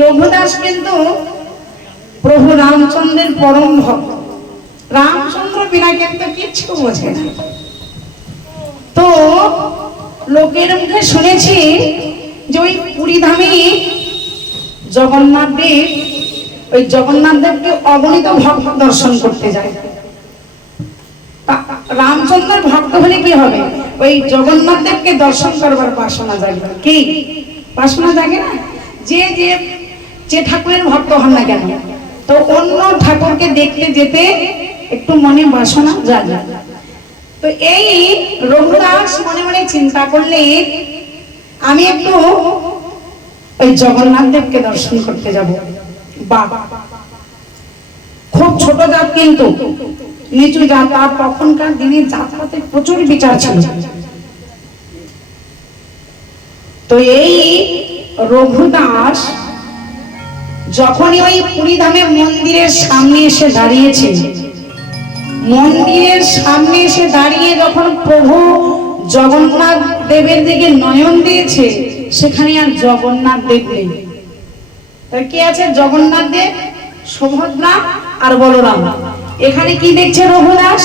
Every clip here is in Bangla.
রঘুদাস কিন্তু প্রভু রামচন্দ্রের পরম ভক্ত। রামচন্দ্র বিনা কিন্তু কিচ্ছু বোঝে না। তো লোকের মুখে শুনেছি যে ওই পুরী ধামে জগন্নাথ দেব, ওই জগন্নাথ দেবকে অগণিত ভক্ত দর্শন করতে যায়। রামচন্দ্রের ভক্ত হলে কি হবে? ওই জগন্নাথ দেবকে দর্শন করবার বাসনা জাগে। কি বাসনা জাগে না? যে যে যে ঠাকুরের ভক্ত হন না কেন, তো অন্য ঠাকুরকে দেখতে যেতে একটু মনে বাসনা জাগে। তো এই রঘুদাস মনে মনে চিন্তা করলে, আমি একটু ওই জগন্নাথ দেবকে দর্শন করতে যাব। বাহ, খুব ছোট জাত, কিন্তু নিচু জাত। আর তখনকার দিনে জাতপাতে প্রচুর বিচার ছিল। তো এই রঘুদাস যখনই ওই পুরী ধামের মন্দিরের সামনে এসে দাঁড়িয়েছে, মন্দিরের সামনে এসে দাঁড়িয়ে যখন প্রভু জগন্নাথ দেবের দিকে নয়ন দিয়েছে, সেখানে আর জগন্নাথ দেব নেই। তাই কি আছে? জগন্নাথ দেব, সুভদ্রা আর বলরাম। এখানে কি দেখছে রঘুদাস?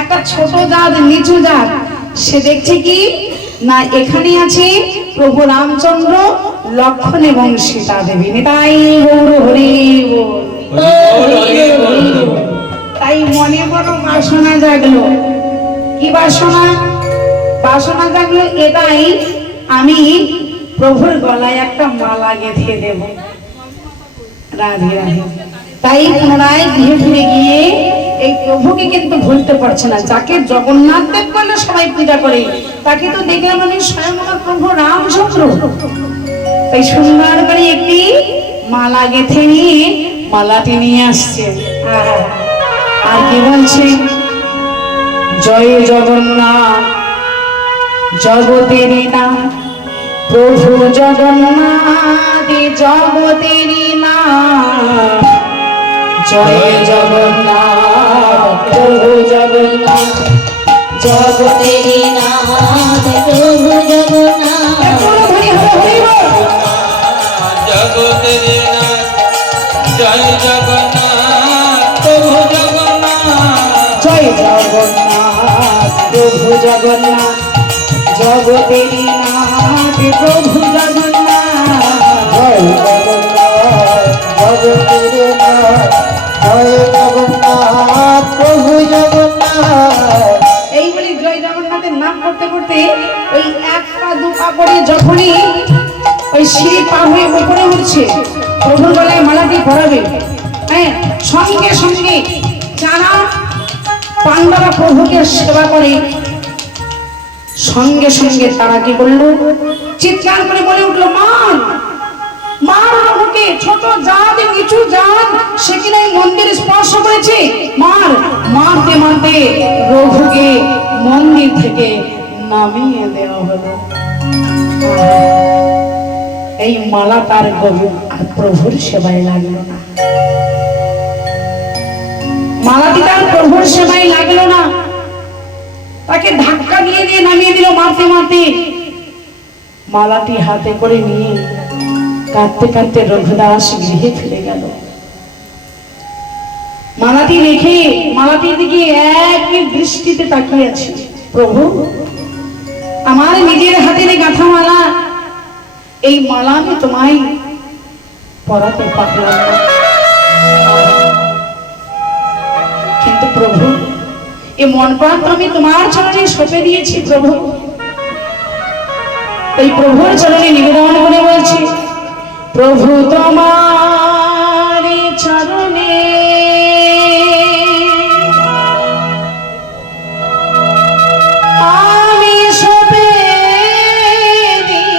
একটা ছোট জাত, নিচু জাত। সে দেখছে কি না, এখানে আছে প্রভু রামচন্দ্র, লক্ষ্মণ এবং সীতা দেবী। তাই গৌর হরি বল। তাই মনে বড় বাসনা জাগলো। কি বাসনা? বাসনা জাগলো এটাই, আমি প্রভুর গলায় একটা মালা গেঁথে দেব। রাধে রাধে। তাই পুনরায় গৃহে ফিরে গিয়ে এই প্রভুকে কিন্তু ভুলতে পারছে না। যাকে জগন্নাথ দেব বলে সবাই পূজা করে, তাকে তো দেখলাম আমি স্বয়ং আমার প্রভু রামচন্দ্র। তাই সুন্দর করে একটি মালা গেঁথে নিয়ে মালাটি নিয়ে আসছে। আর কি বলছে? জয় জগন্নাথ জগতেরই নাম, প্রভু জগন্নাথ জগতেরই নাম। জয় জগন্নাথ প্রভু জগন্নাথ জগতেরই নাম, প্রভু জগন্নাথ জগতেরই নাম। জয় জগন্নাথ প্রভু জগন্নাথ, জয় জগন্নাথ প্রভু জগন্নাথ জগতেরই নাথ, প্রভু জগন্নাথ। জয় জগন্নাথ জগতেরই নাথ, জয় জগন্নাথ প্রভু জগন্নাথ। এই বলে জয় জগন্নাথের নাম করতে করতে ওই এক পা দু পা করে যখনই ওই সিঁড়ি পা হয়ে উপরে উঠছে, প্রভুর গলায় মালাটি পরাবে। হ্যাঁ, সঙ্গে সঙ্গে যারা পাণ্ডবরা প্রভুকে সেবা করে, সঙ্গে সঙ্গে তারা কি করলো? চিৎকার করে বলে উঠলো, মার মার প্রভুকে। ছোট জাত, নিচু জাত, সে কিনা এই মন্দির স্পর্শ করেছে। মার। মারতে মারতে প্রভুকে মন্দির থেকে নামিয়ে দেওয়া হলো। এই মালা তার আর প্রভুর সেবায় লাগলো না। মালাটি তার প্রভুর সেবায় লাগলো না, তাকে ধাক্কা দিয়ে দিয়ে নামিয়ে দিল মারতে মারতে। মালাটি হাতে করে নিয়ে কাঁদতে কাঁদতে রঘুদাস গৃহে ফিরে গেল। মালাটি রেখে মালাটির দিকে এক দৃষ্টিতে তাকিয়ে আছে। প্রভু, আমার নিজের হাতের গাঁথা মালা, এই মালা আমি তোমায় পরাতে পারলাম না। কিন্তু প্রভু, এ মন প্রাণ আমি তোমার চরণে সঁপে দিয়েছি প্রভু। এই প্রভুর চরণে নিবেদন করে বলছি, প্রভু তোমার চরণে আমি সঁপে দিলাম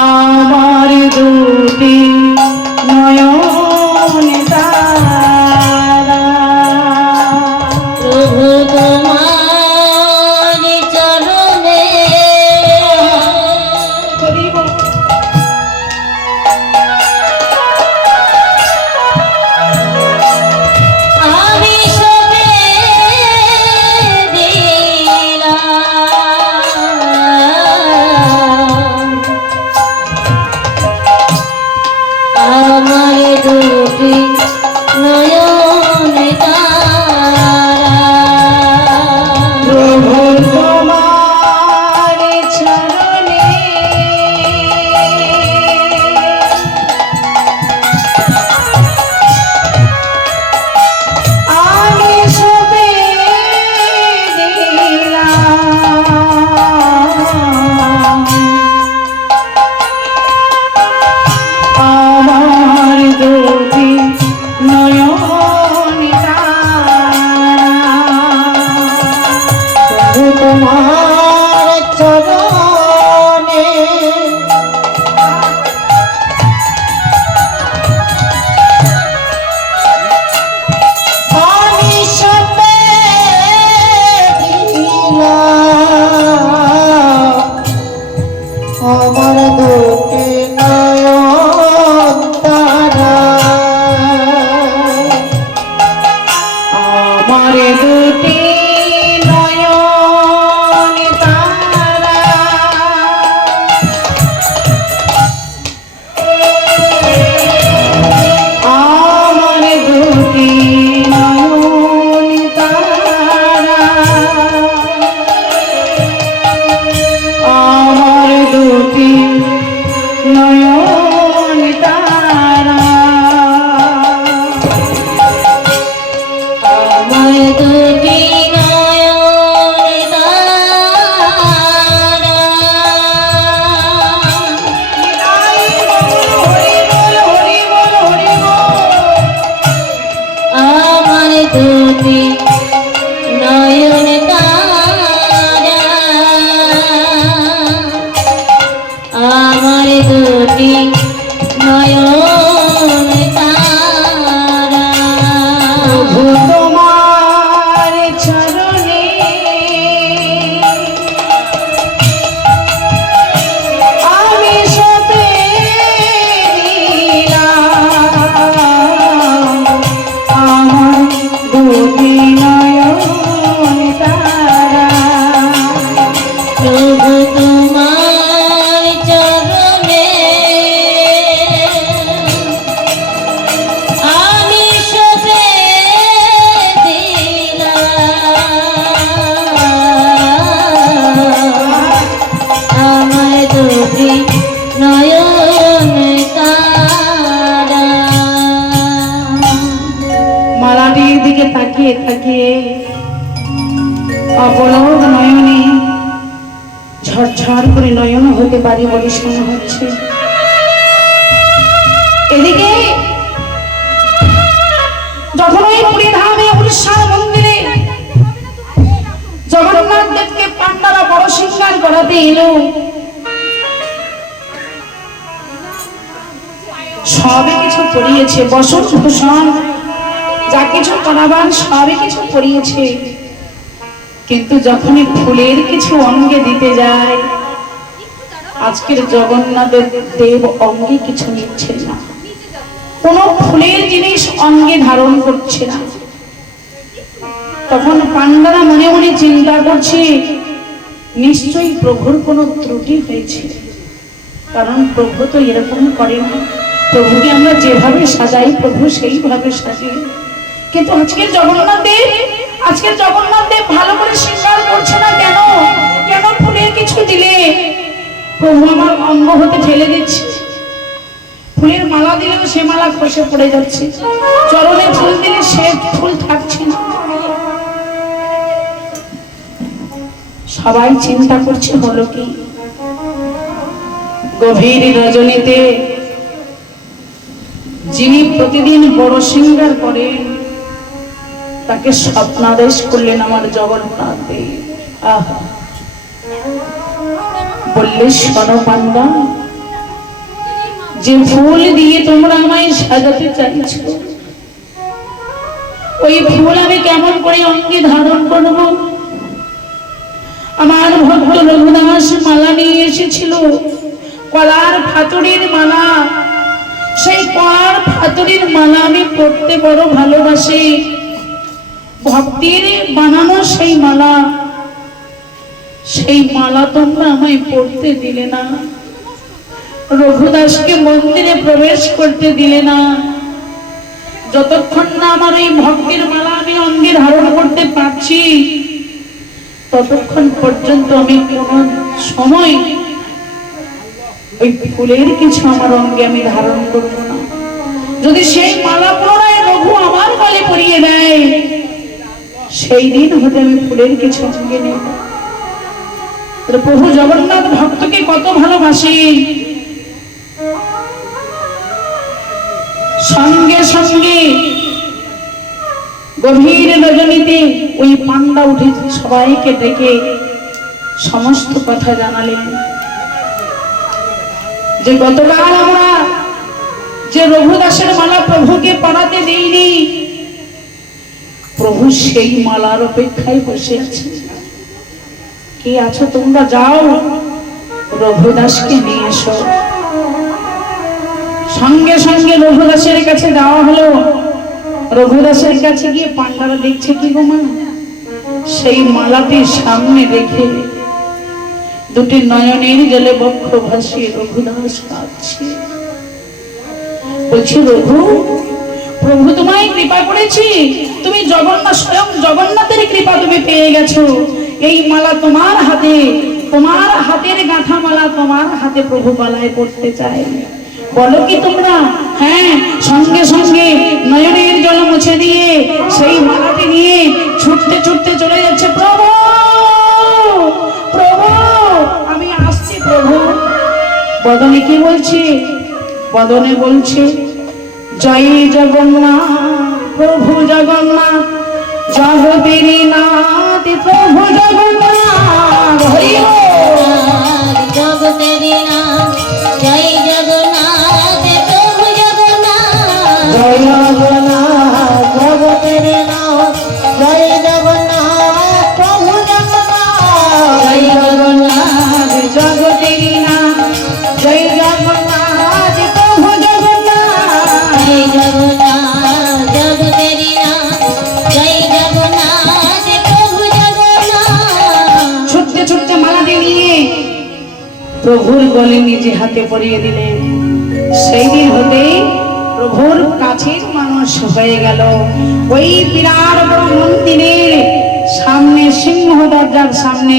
আমার দুটি নয়ন তারা। প্রভু তোমার চরণে আমার দুটি নয়ন তারা আমার দুটি নয়ন তারা আমার দুটি নয়ন তারা আমার দুটি নয়ন তারা আমার দুটি নয়ন তারা আমার দুটি নয়ন তারা প্রভু তোমার চরণে আমি সপে দিলাম আমার দুটি নয়ন তারা প্রভু তোমার চরণে আমি সপে দিলাম আমার দুটি নয়ন তারা মালাটির দিকে তাকিয়ে তাকিয়ে অপলক নয়নে ঝরঝর করে নয়ন হতে পারে বলে শোনা হচ্ছে। এদিকে যখন ওই পুরী ধামে উড়িষ্যার মন্দিরে জগন্নাথ দেবকে পান্ডারা বড় সিংহার করাতে এলো, সবে কিছু পরিয়েছে, বসন ভূষণ যা কিছু করাবার সবে কিছু পরিয়েছে, কিন্তু যখনই ফুলের কিছু অঙ্গে দিতে যায় আজকের জগন্নাথ দেব অঙ্গে কিছু নিচ্ছে না, কোনো ফুলের জিনিস অঙ্গে ধারণ করছে না। তখন পান্ডারা মনে মনে চিন্তা করছে নিশ্চয়ই প্রভুর কোনো ত্রুটি হয়েছে, কারণ প্রভু তো এরকম করে না, প্রভুকে আমরা যেভাবে সাজাই প্রভু সেইভাবে সাজিয়ে, কিন্তু আজকের জগন্নাথ দেব ভালো করে শৃঙ্গার করছে না কেন? কেন ফুলের কিছু দিলে প্রভু আমার অঙ্গ হতে ফেলে দিচ্ছে, ফুলের মালা দিলেও সে মালা খসে পড়ে যাচ্ছে, চরণে ফুল দিলে সে ফুল থাকছে না। সবাই চিন্তা করছে হলো কি? গভীর রজনীতে যিনি প্রতিদিন বড় শৃঙ্গার করেন তাকে স্বপ্নাদেশ করলেন আমার জগন্নাথ দেব। আহা, বললে শোনো পান্ডা, যে ফুল দিয়ে তোমরা আমায় সাজাতে চাইছো ওই ফুল আমি কেমন করে অঙ্গে ধারণ করব? আমার ভক্ত রঘুদাস মালা নিয়ে এসেছিল, কলার ফাতড়ির মালা, সেই কলার ফাতড়ির মালা আমি পড়তে বড় ভালোবাসি, ভক্তির বানানো সেই মালা তোমরা আমায় পড়তে দিলে না, রঘুদাসকে মন্দিরে প্রবেশ করতে দিলে না। যতক্ষণ না আমার এই ভক্তির মালা আমি অঙ্গে ধারণ করতে পারছি ততক্ষণ পর্যন্ত আমি কোন সময় ওই ফুলের কিছু আমার অঙ্গে আমি ধারণ করব না। যদি সেই মালা পুনরায় রঘু আমার গলে পরিয়ে দেয় সেই দিন হতে আমি ফুলের কিছু অঙ্গে নেব। প্রভু জগন্নাথ ভক্তকে কত ভালোবাসে। সঙ্গে সঙ্গে গভীর রজনীতে ওই পান্ডা উঠে সবাইকে ডেকে সমস্ত কথা জানালেন যে গতকাল আমরা যে রঘুদাসের মালা প্রভুকে পরাতে দেইনি, প্রভু সেই মালার অপেক্ষায় বসে আছে। কে আছো তোমরা, যাও রঘুদাসকে নিয়ে এসো। সঙ্গে সঙ্গে রঘুদাসের কাছে যাওয়া হলো। রঘুদাসের কাছে গিয়ে পান্ডারা দেখছে কি গো মা, সেই মালাটির সামনে রেখে দুটি নয়নের জলে বক্ষ ভাসিয়ে রঘুদাস কাঁদছে। বলছি রঘু, প্রভু তোমায় কৃপা করেছি, তুমি জগন্নাথ, স্বয়ং জগন্নাথের কৃপা তুমি পেয়ে গেছো। এই মালা তোমার হাতে, তোমার হাতের গাঁথা মালা তোমার হাতে প্রভু গলায় পড়তে চায়। বলো কি তোমরা? হ্যাঁ। সঙ্গে সঙ্গে নয়নের জল মুছে দিয়ে সেই মালাটি নিয়ে ছুটতে ছুটতে চলে যাচ্ছে। প্রভু, প্রভু, আমি আসছি প্রভু। বদনে কি বলছে? বদনে বলছে জয় জগন্নাথ, প্রভু জগন্নাথ, জগতের নাথ প্রভু জগন্নাথ। হরি বল। জগতের নাথ জয় জগন্নাথ প্রভু জগন্নাথ। জয় জগন্নাথ, জগতের নাথ, জয় জগন্নাথ, প্রভু জগন্নাথ। জয় জগন্নাথ, জগতের নাথ, জয় জগন্নাথ প্রভু জগন্নাথ। জয় জগন্নাথ জগতের নাথ জয় জগন্নাথ প্রভু জগন্নাথ। ছুটতে ছুটতে মালাটি নিয়ে প্রভুর গলে নিজে হাতে পরিয়ে দিলেন। সেই দিন হতে প্রভুর কাছের মানুষ হয়ে গেল। ওই বিরাট বড় মন্দিরের সামনে, সিংহ দরজার সামনে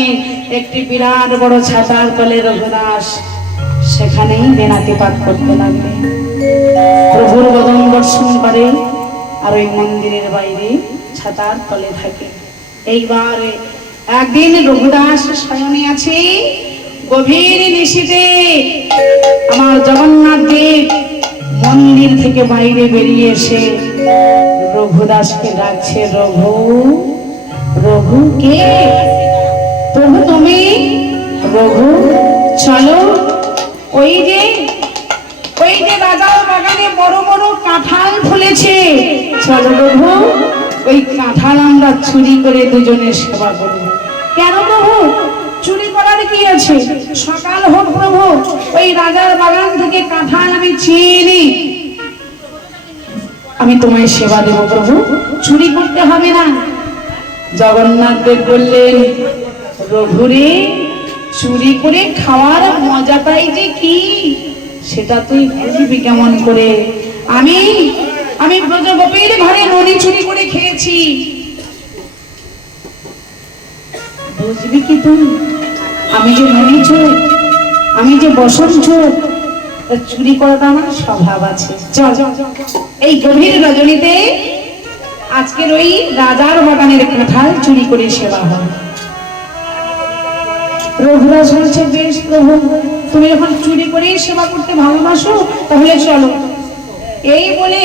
একটি বিরাট বড় ছাতার তলে রঘুদাস সেখানেই বেনাতি পাঠ করতে লাগলেন। প্রভুর বদন দর্শন করে আর ওই মন্দিরের বাইরে ছাতার তলে থাকে। এইবার একদিন রঘুদাস শয়নে আছে, গভীর নিশীথে আমার জগন্নাথ দেব মন্দির থেকে বাইরে বেরিয়ে এসে রঘুদাসকে ডাকছে। রঘু, রঘু কে? প্রভু তুমি? রঘু চলো, ওই যে রাজার বাগানে বড় বড় কাঁঠাল ফুলেছে, চলো প্রভু, ওই কাঁঠাল আমরা চুরি করে দুজনে সেবা করব। কেন প্রভু? চুরি করার কি আছে? সকাল হোক প্রভু, ওই রাজার বাগান থেকে কাঁঠাল আমি চেয়ে নিই, আমি তোমায় সেবা দেব প্রভু, চুরি করতে হবে না। জগন্নাথ দেব বললেন, রঘুরে, চুরি করে খাওয়ার মজাটাই যে কি সেটা তুই বুঝবি কেমন করে? আমি ব্রজগোপীর ঘরে ননি চুরি করে খেয়েছি, বুঝবি কি তুই? আমি যে ননি চোর, আমি যে বসন চোর, চুরি করাটা আমার স্বভাব আছে। চল, এই গভীর রজনীতে আজকের ওই রাজার বাগানের কাঁঠাল চুরি করে সেবা হয়। রঘুদাস বলছে, বেশ প্রভু, তুমি যখন চুরি করে সেবা করতে ভালোবাসো তাহলে চলো। এই বলে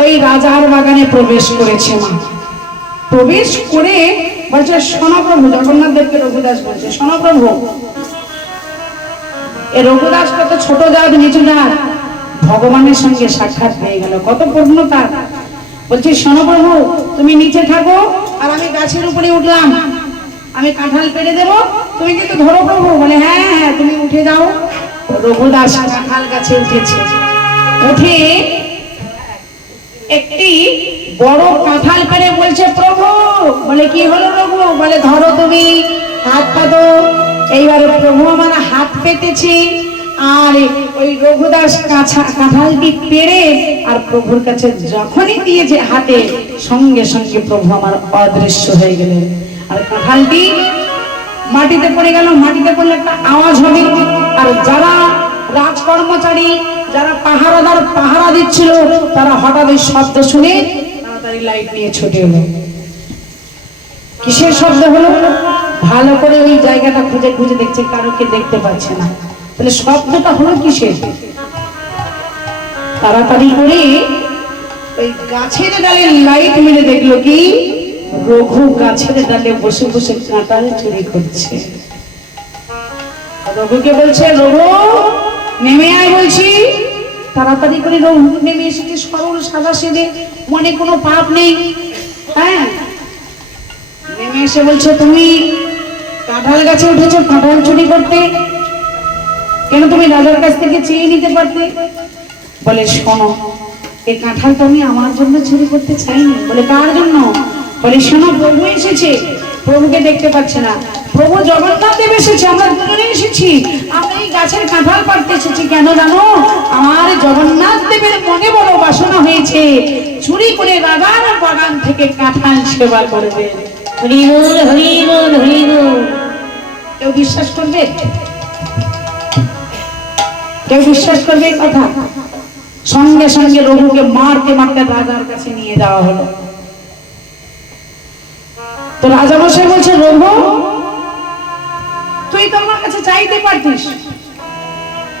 ওই রাজার বাগানে প্রবেশ করেছে মা। প্রবেশ করে বলছে, শোনো প্রভু, জগন্নাথ দেবকে রঘুদাস বলছে, শোনো প্রভু, এ রঘুদাস কত ছোট জাত, নিচু জাত, ভগবানের সঙ্গে সাক্ষাৎ পেয়ে গেল, কত পূর্ণ তার। বলছে, শোনো প্রভু, তুমি নিচে থাকো আর আমি গাছের উপরে উঠলাম, আমি কাঁঠাল পেড়ে দেবো, তুমি কিন্তু ধরো প্রভু। বলে, হ্যাঁ হ্যাঁ, তুমি উঠে যাও। রঘুদাস কাঁঠাল গাছে উঠেছে, উঠে একটি বড় কাঁঠাল পেড়ে বলছে, প্রভু। বলে, কি হলো প্রভু? বলে, ধরো তুমি, হাত পাতো। এইবারে প্রভু আমার হাত পেতেছি, আর ওই রঘুদাস কাঁঠালটি পেড়ে আর প্রভুর কাছে যখনই দিয়েছে হাতে, সঙ্গে সঙ্গে প্রভু আমার অদৃশ্য হয়ে গেলেন। আর কাঁঠালটি মাটিতে পড়ে গেল। মাটিতে পড়লে একটা আওয়াজ হবে, আর যারা রাজকর্মচারী, যারা পাহারাদার পাহারা দিচ্ছিল, তারা হঠাৎ ওই শব্দ শুনে তাড়াতাড়ি লাইট নিয়ে ছুটে এলো। কিসের শব্দ হলো? ভালো করে ওই জায়গাটা খুঁজে খুঁজে দেখছে, কারোকে দেখতে পাচ্ছে না। তাহলে শব্দটা হলো কিসের? তাড়াতাড়ি করে ওই গাছের ডালে লাইট মেরে দেখলো কি রঘু গাছের ডালে বসে বসে কাঁঠাল চুরি করছে। রঘুকে বলছে, রঘু নেমে আয় বলছি। তাড়াতাড়ি করে রঘু নেমে এসেছে, সরল সাদা সেদে, মনে কোনো পাপ নেই। হ্যাঁ, নেমে এসে বলছে, তুমি কাঁঠাল গাছে উঠেছো কাঁঠাল চুরি করতে, কেন তুমি রাজার কাছ থেকে চেয়ে নিতে পারতে? বলে, শোনো, এই কাঁঠাল তো আমি আমার জন্য চুরি করতে চাইনি। বলে কার জন্য? বলে শোনো, প্রভু এসেছে, প্রভুকে দেখতে পাচ্ছে না, প্রভু জগন্নাথ দেব এসেছে, আমরা দুজনে এসেছি, আমরা এই গাছের কাঁঠাল পাড়তে এসেছি। কেন জানো? আমার জগন্নাথ দেবের মনে বড় বাসনা হয়েছে, চুরি করে রাজার বাগান থেকে কাঁঠাল সেবা করবে। হরি বল, হরি বল, হরি বল। কেউ বিশ্বাস করবে? কেউ বিশ্বাস করবে এই কথা? সঙ্গে সঙ্গে রঘুকে মারতে মারতে রাজার কাছে নিয়ে যাওয়া হলো। তো রাজা মশাই বলছে, রঘু তুই তো আমার কাছে চাইতে পারতিস,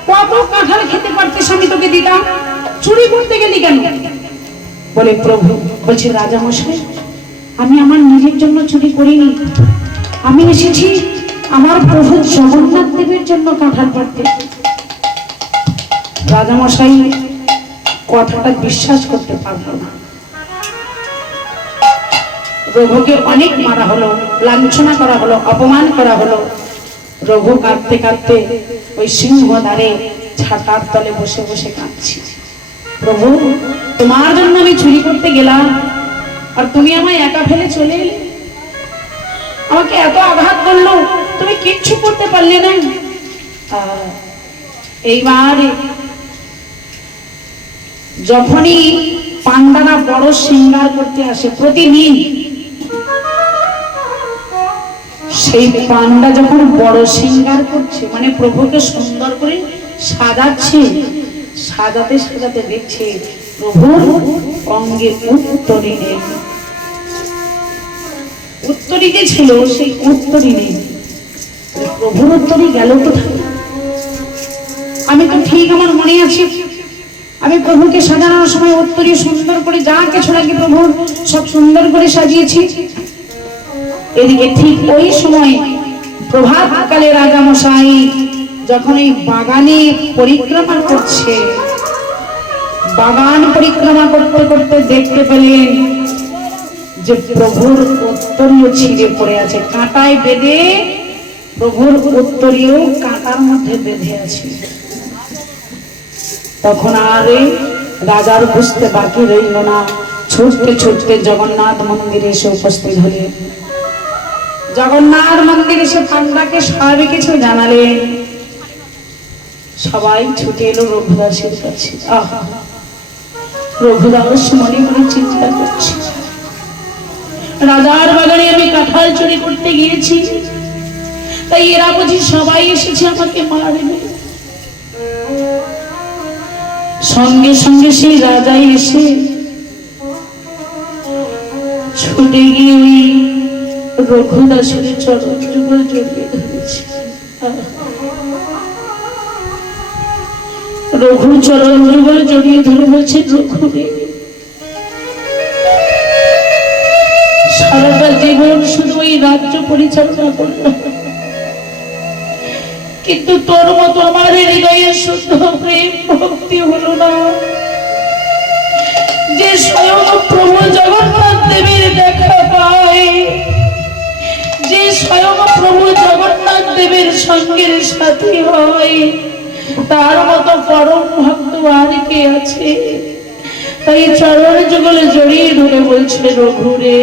কত কাঁঠাল খেতে পারতিস, আমি তোকে দিতাম, চুরি করতে গেলি কেন? বলে প্রভু, বলছে রাজা মশাই আমি আমার নিজের জন্য চুরি করিনি, আমি এসেছি আমার প্রভু জগন্নাথ দেবের জন্য কাঁঠাল পাড়তে। রাজা মশাই কথাটা বিশ্বাস করতে পারলো না। রঘুকে অনেক মারা হলো, লাঞ্ছনা করা হলো, অপমান করা হলো। রঘু কাঁদতে কাঁদতে ওই সিংহদ্বারে ছাতার তলে বসে বসে কাঁদছি। প্রভু তোমার জন্য আমি চুরি করতে গেলাম, আর তুমি আমায় একা ফেলে চলে এলে, আমাকে এত আঘাত করলো, তুমি কিচ্ছু করতে পারলে না। এইবার যখনই পান্ডারা বড় শৃঙ্গার করতে আসে প্রতিদিন, সেই পান্ডা যখন বড় শৃঙ্গার করছে, মানে প্রভুকে সুন্দর করে সাজাচ্ছে, সাজাতে সাজাতে দেখছে প্রভুর অঙ্গে উত্তরী নেই। উত্তরী যে ছিল সেই উত্তরী নেই। প্রভুর উত্তরী গেল কোথায়? আমি তো ঠিক আমার মনে আছে, আমি প্রভুকে সাজানোর সময় উত্তরী সুন্দর করে যা কিছু লাগে প্রভুর সব সুন্দর করে সাজিয়েছি। এদিকে ঠিক ওই সময় প্রভাতকালে রাজা মশাই যখন এই বাগানে পরিক্রমা করছে, বাগান পরিক্রমা করতে করতে দেখতে পেলেন যে প্রভুর উত্তরীয় ছিঁড়ে পড়ে আছে, কাঁটায় বেঁধে প্রভুর উত্তরীয় কাঁটার মধ্যে বেঁধে আছে। তখন আর রাজার বুঝতে বাকি রইল না, ছুটতে ছুটতে জগন্নাথ মন্দিরে এসে উপস্থিত হলেন। জগন্নাথ মন্দিরে এসে পান্ডাকে সব কিছু জানালেন। সবাই ছুটে এলো রঘুদাসের কাছে। আহা, রঘুদাস মনে মনে চিন্তা করছে, রাজার বাগানে আমি কাঁঠাল চুরি করতে গিয়েছি, তাই এরা বুঝি সবাই এসেছে আমাকে মারবে। সঙ্গে সঙ্গে সেই রাজাই এসে ছুটে গিয়ে ওই রঘুদাসের চরণ যুগল জড়িয়ে ধরেছে। রঘুর চরণ যুগল জড়িয়ে ধরে বলছে, রঘুরে সারাটা জীবন শুধু ওই রাজ্য পরিচালনা করলাম, কিন্তু তোর মতো আমার হৃদয়ে শুদ্ধ প্রেম ভক্তি হলো না। যে স্বয়ং প্রভু জগন্নাথ দেবের দেখা পায়, যে স্বয়ং প্রভু জগন্নাথ দেবের সঙ্গের সাথী হয়, তার মতো পরম ভক্ত আর কে আছে? তাই চরণ যুগলে জড়িয়ে ধরে বলছে, রঘুরে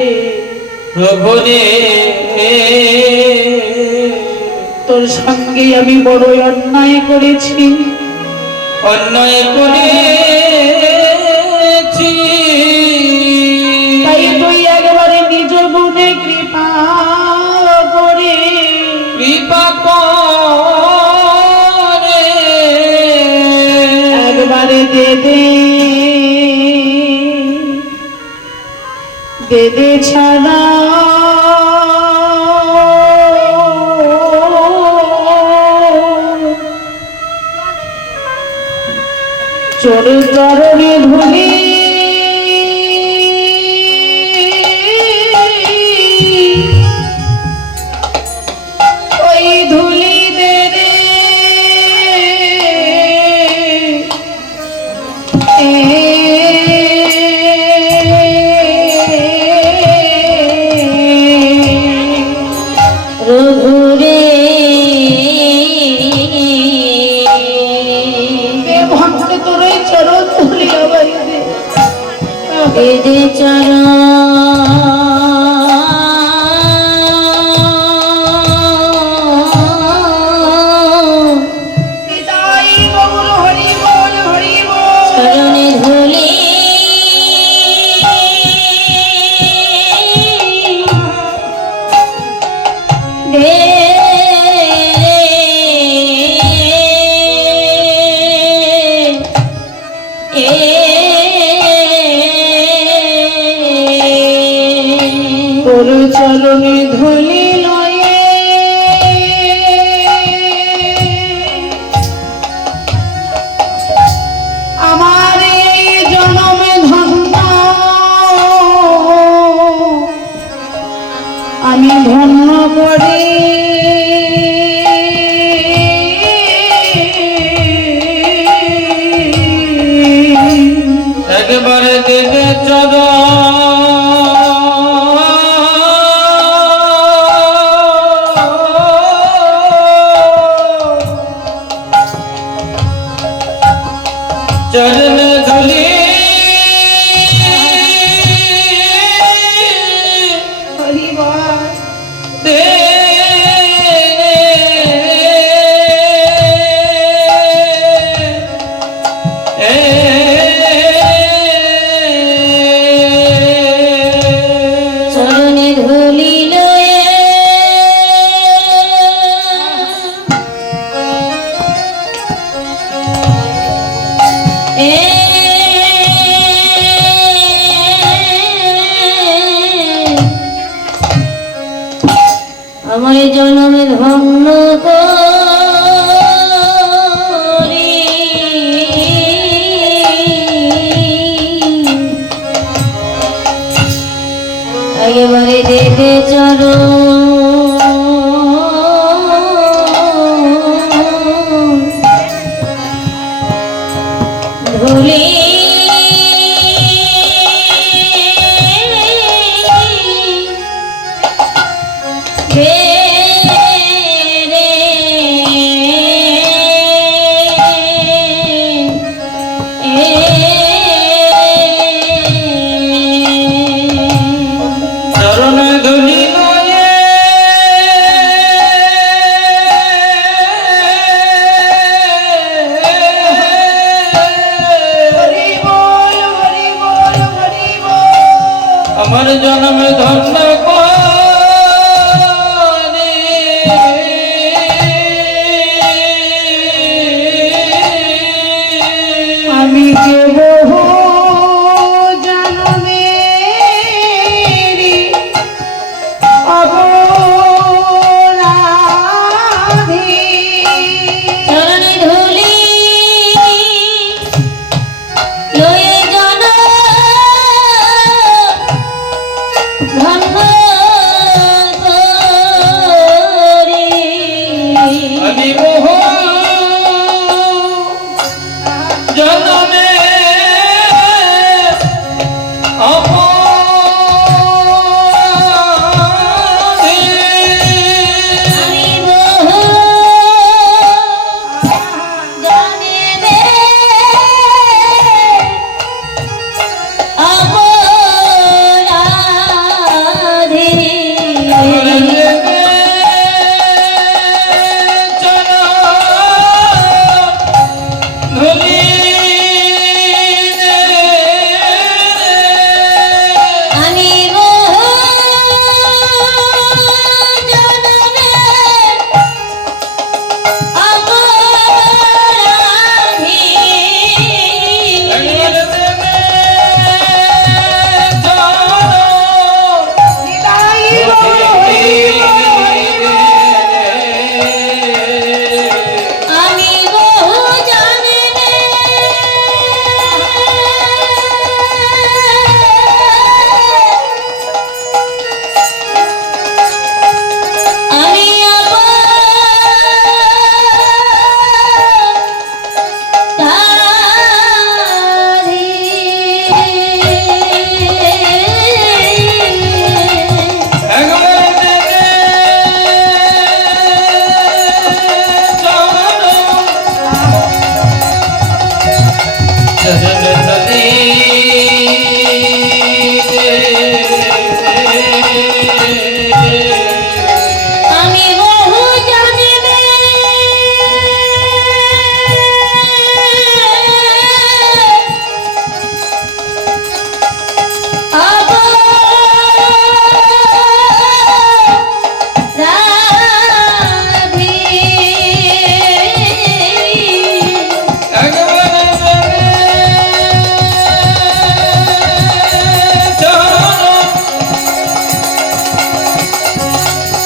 রঘুরে তোর সঙ্গে আমি বড় অন্যায় করেছি, অন্যায় করেছি, তাই তুই একবারে নিজ গুণে কৃপা করে কৃপা করে একবারে দে দে ছাড়া চোর চরণে ধুলি ওই ধুলি দে রে রঘুরে ভক্ত তোর ওই চরণ ধুলি আবার দে। চরণে ধুলি লয়ে আমার এই জনমে ধন্য আমি ধন্য করে একবারে দেবে চরণে ধুলি হরি বল দে চরণে ধুলি লয়ে আমার জনম ধন্য করি একেবারে দেবে ধুলি চরণে ধুলি লয়ে হরি বল হরি বল হরি বল আমার জন্মে ধন্য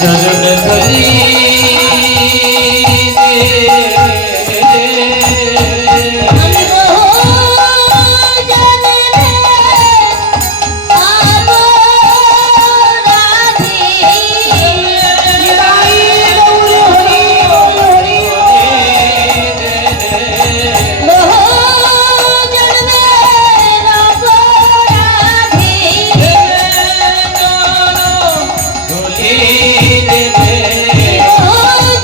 চরণ ধরি আমি বহু জন্মে পাবো রাধি। নিতাই গৌর হরি হরি বহু জন্মের অপরাধী। বহু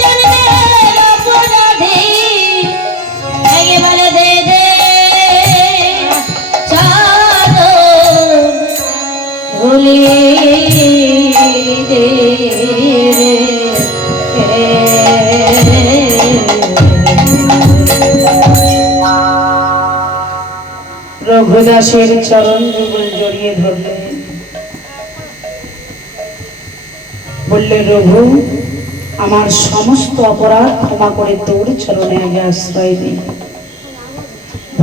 জন্মের অপরাধী। একেবারে দে দে চাদর ভুলি দে রঘুদাসের চরণ যুগল জড়িয়ে ধরলেন, বললে রঘু আমার সমস্ত অপরাধ ক্ষমা করে তোর চরণে আগে আশ্রয় দিই।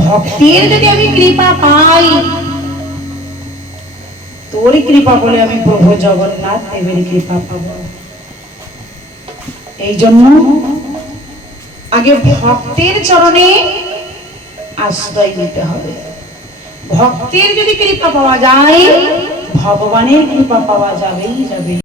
ভক্তির যদি আমি কৃপা পাই, তোর কৃপা বলে আমি প্রভু জগন্নাথ দেবের কৃপা পাব। এই জন্য আগে ভক্তের চরণে আশ্রয় নিতে হবে। ভক্তের যদি কৃপা পাওয়া যায়, ভগবানের কৃপা পাওয়া যাবেই যাবে।